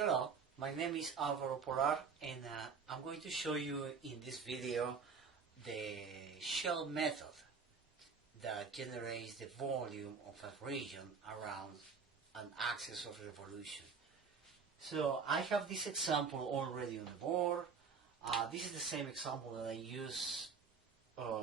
Hello, my name is Alvaro Polar and I'm going to show you in this video the shell method that generates the volume of a region around an axis of revolution. So I have this example already on the board. This is the same example that I use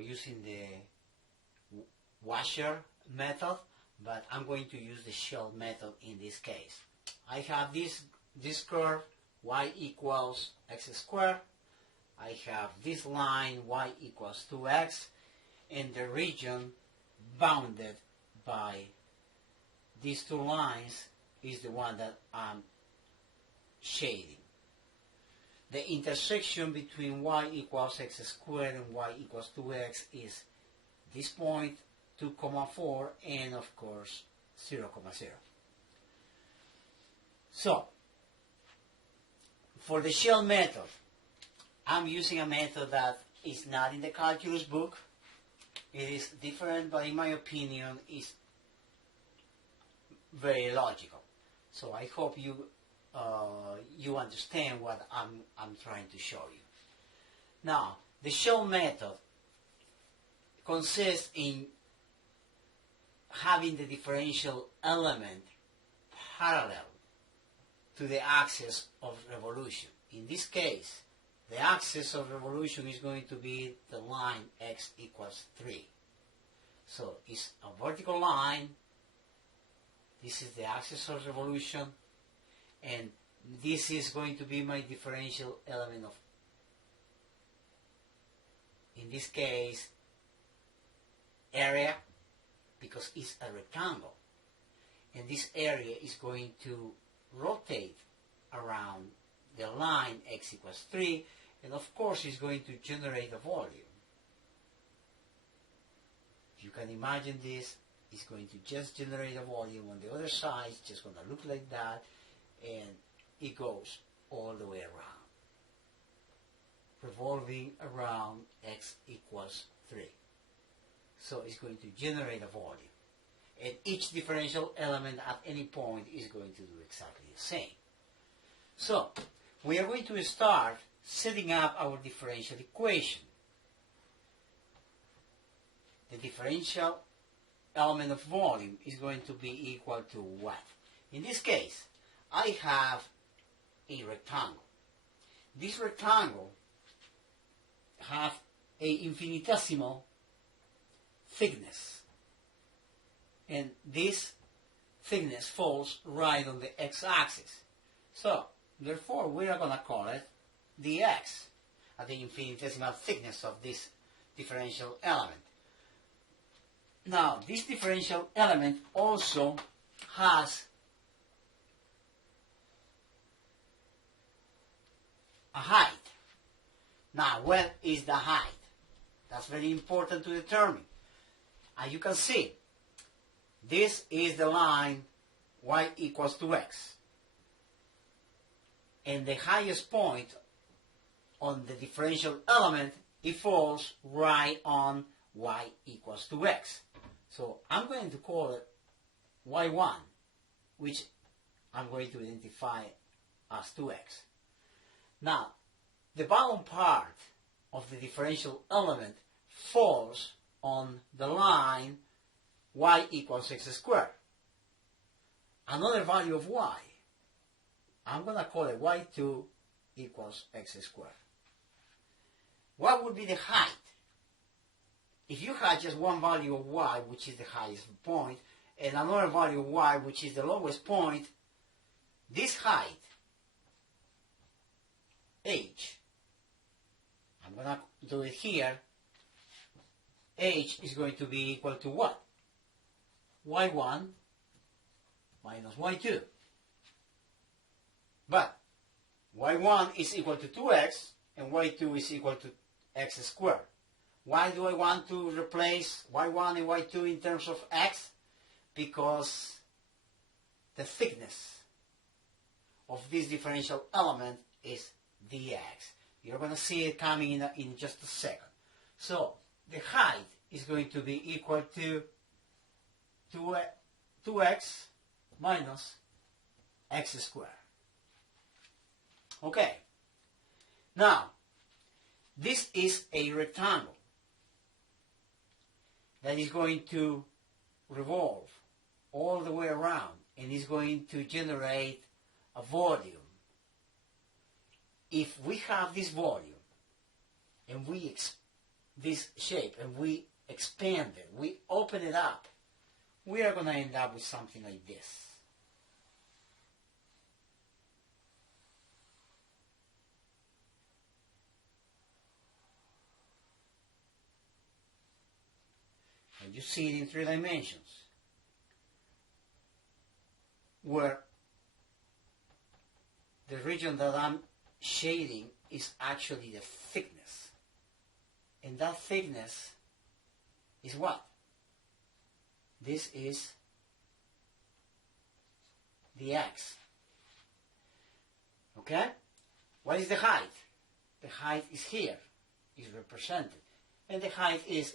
using the washer method, but I'm going to use the shell method in this case. I have this curve, y equals x squared. I have this line, y equals 2x, and the region bounded by these two lines is the one that I'm shading. The intersection between y equals x squared and y equals 2x is this point, 2,4, and of course 0,0. So, for the shell method, I'm using a method that is not in the calculus book. It is different, but in my opinion, is very logical. So I hope you you understand what I'm trying to show you. Now, the shell method consists in having the differential element parallel to the axis of revolution. In this case, the axis of revolution is going to be the line x equals 3. So it's a vertical line. This is the axis of revolution, and this is going to be my differential element of, in this case, area, because it's a rectangle. And this area is going to rotate around the line x equals 3, and of course it's going to generate a volume. If you can imagine this, it's going to just generate a volume on the other side. It's just going to look like that, and it goes all the way around, revolving around x equals 3. So it's going to generate a volume. And each differential element at any point is going to do exactly the same. So, we are going to start setting up our differential equation. The differential element of volume is going to be equal to what? In this case, I have a rectangle. This rectangle has an infinitesimal thickness. And this thickness falls right on the x-axis. So, therefore, we are going to call it dx, at the infinitesimal thickness of this differential element. Now, this differential element also has a height. Now, what is the height? That's very important to determine. As you can see, this is the line y equals 2x. And the highest point on the differential element, it falls right on y equals 2x. So I'm going to call it y1, which I'm going to identify as 2x. Now, the bottom part of the differential element falls on the line y equals x squared. Another value of y, I'm going to call it y2 equals x squared. What would be the height? If you had just one value of y, which is the highest point, and another value of y, which is the lowest point, this height, h, I'm going to do it here, h is going to be equal to what? y1 minus y2. But y1 is equal to 2x and y2 is equal to x squared. Why do I want to replace y1 and y2 in terms of x? Because the thickness of this differential element is dx. You're going to see it coming in just a second. So the height is going to be equal to 2x minus x squared. Okay, now this is a rectangle that is going to revolve all the way around and is going to generate a volume. If we have this volume and this shape and we expand it, we open it up, we are going to end up with something like this. And you see it in 3 dimensions, where the region that I'm shading is actually the thickness. And that thickness is what? This is the x. Okay? What is the height? The height is here, is represented. And the height is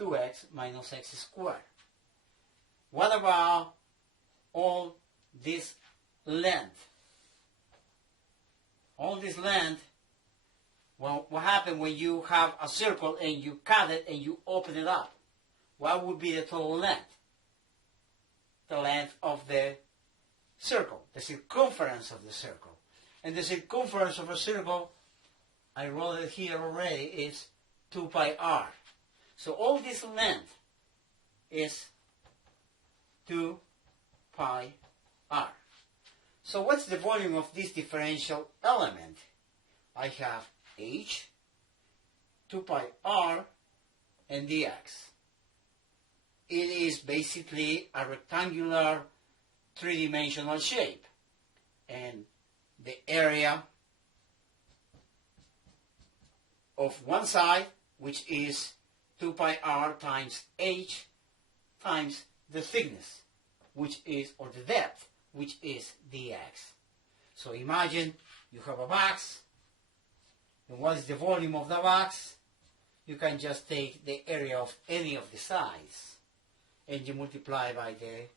2x minus x squared. What about all this length? All this length, well, what happens when you have a circle and you cut it and you open it up? What would be the total length? The length of the circle, the circumference of the circle. And the circumference of a circle, I wrote it here already, is 2 pi r. So all this length is 2 pi r. So what's the volume of this differential element? I have h, 2 pi r, and dx. It is basically a rectangular 3-dimensional shape. And the area of one side, which is 2 pi r times h, times the thickness, which is, or the depth, which is dx. So imagine you have a box, and what is the volume of the box? You can just take the area of any of the sides, and you multiply by the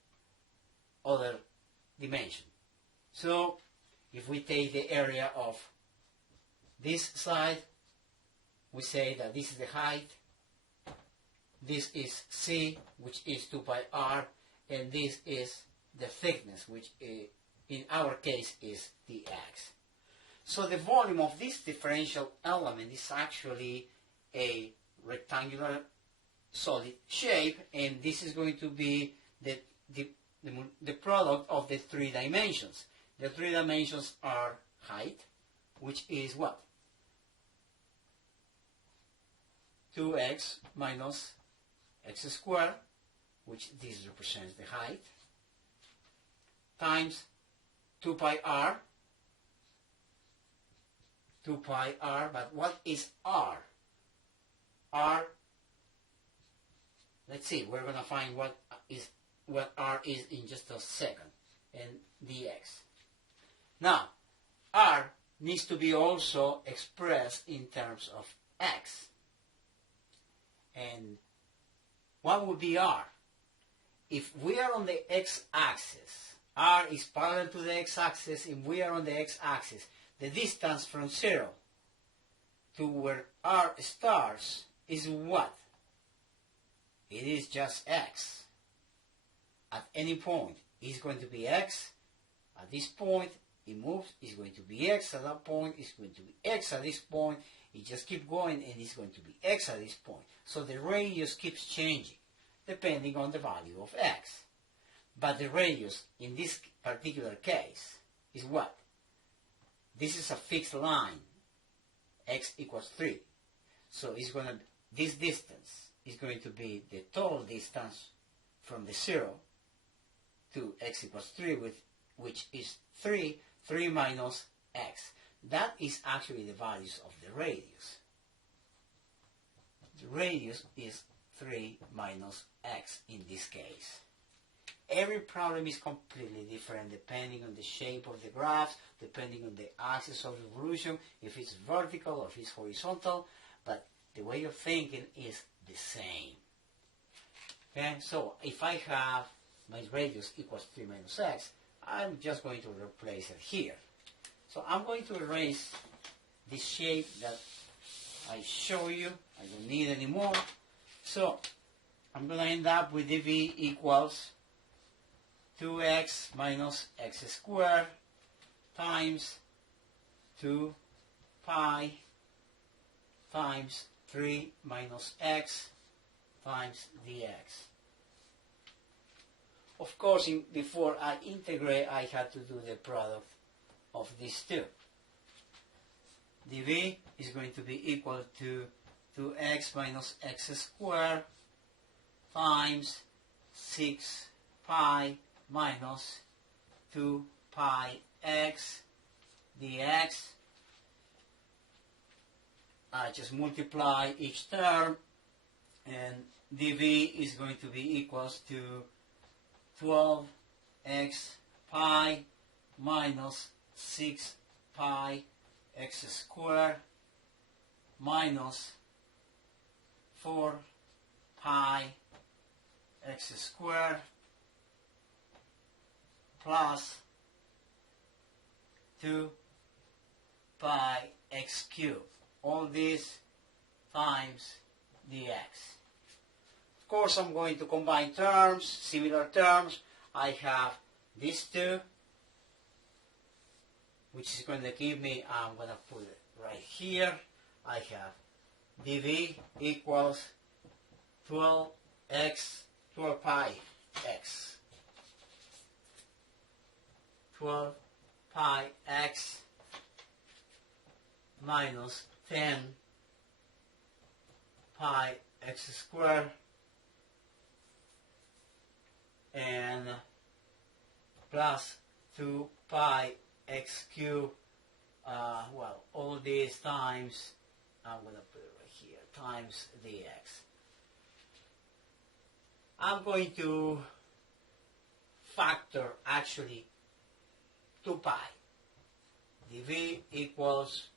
other dimension. So if we take the area of this side, we say that this is the height, this is c, which is 2 pi r, and this is the thickness, which in our case is dx. So the volume of this differential element is actually a rectangular solid shape, and this is going to be the product of the 3 dimensions. The 3 dimensions are height, which is what? 2x minus x squared, which this represents the height, times 2 pi r, but what is r? R, let's see, we're going to find what r is in just a second, and dx. Now, r needs to be also expressed in terms of x. And what would be r? If we are on the x-axis, r is parallel to the x-axis, and we are on the x-axis, the distance from 0 to where r starts is what? It is just x. At any point, it's going to be x. At this point, it moves, it's going to be x. At that point, it's going to be x. At this point, it just keeps going, and it's going to be x at this point. So the radius keeps changing, depending on the value of x. But the radius, in this particular case, is what? This is a fixed line, x equals 3. So it's going to, this distance is going to be the total distance from the 0 to x equals 3, which is 3 minus x. That is actually the values of the radius. The radius is 3 minus x in this case. Every problem is completely different depending on the shape of the graphs, depending on the axis of revolution, if it's vertical or if it's horizontal, but the way of thinking is the same. Okay, so if I have my radius equals 3 minus x, I'm just going to replace it here. So I'm going to erase this shape that I show you. I don't need anymore. So I'm going to end up with dv equals 2x minus x squared times 2 pi times 3 minus x times dx. Of course, before I integrate, I had to do the product of these two. dv is going to be equal to 2x minus x squared times 6 pi minus 2 pi x dx. I just multiply each term, and dv is going to be equals to 12x pi minus 6 pi x squared minus 4 pi x squared plus 2 pi x cubed. All this times dx. Of course, I'm going to combine terms, similar terms. I have these two, which is going to give me, I'm going to put it right here. I have dv equals 12 pi x. 12 pi x minus 10 pi x squared and plus 2 pi x cubed, well, all these times, I'm going to put it right here, times dx. I'm going to factor actually 2 pi. dv equals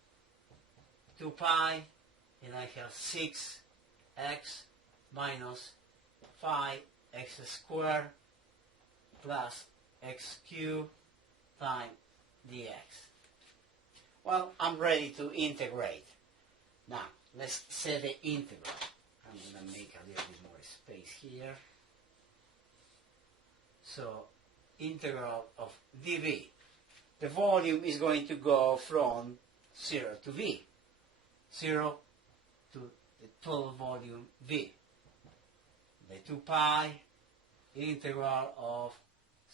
2 pi, and I have 6x minus 5x squared plus x cubed times dx. Well, I'm ready to integrate. Now, let's set the integral. I'm going to make a little bit more space here. So, integral of dv. The volume is going to go from 0 to v. 0 to the total volume v. The 2 pi integral of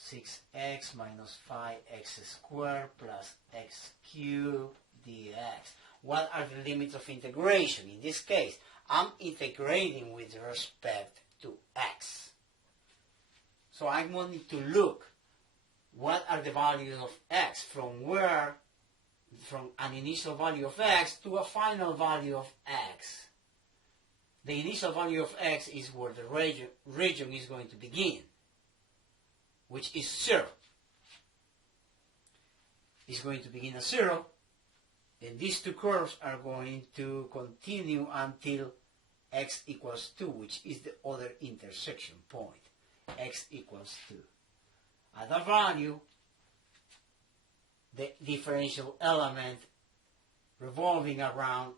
6x minus 5x squared plus x cubed dx. What are the limits of integration? In this case, I'm integrating with respect to x. So I'm going to look what are the values of x from an initial value of x to a final value of x. The initial value of x is where the region is going to begin, which is 0. It's going to begin at 0, and these two curves are going to continue until x equals 2, which is the other intersection point. X equals 2. At that value, the differential element revolving around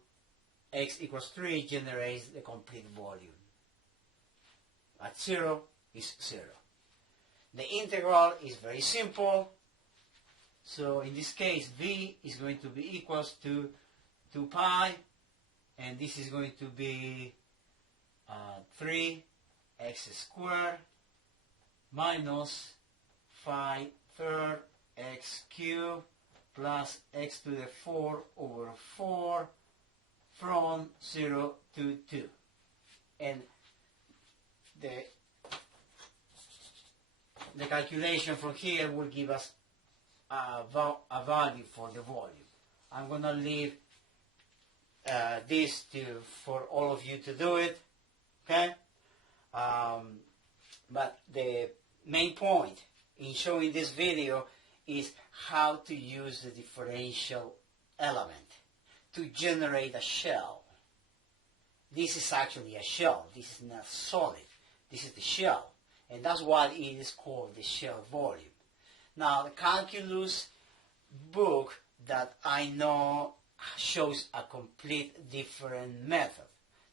x equals 3 generates the complete volume. At 0 is 0. The integral is very simple. So in this case, v is going to be equals to 2 pi, and this is going to be 3x squared minus 5 third x cubed plus x to the 4 over 4 from 0 to 2. And the calculation from here will give us a value for the volume. I'm going to leave this for all of you to do it, okay? But the main point in showing this video is how to use the differential element to generate a shell. This is actually a shell. This is not solid. This is the shell. And that's why it is called the shell volume. Now, the calculus book that I know shows a complete different method.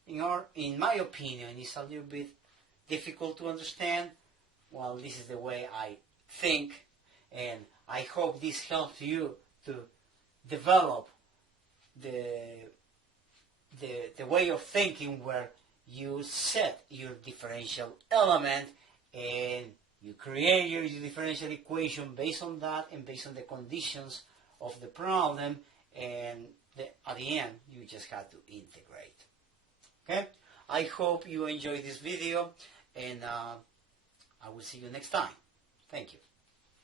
In my opinion, it's a little bit difficult to understand. Well, this is the way I think, and I hope this helps you to develop the way of thinking where you set your differential element and you create your differential equation based on that and based on the conditions of the problem, and at the end you just have to integrate. Okay? I hope you enjoyed this video, and I will see you next time. Thank you.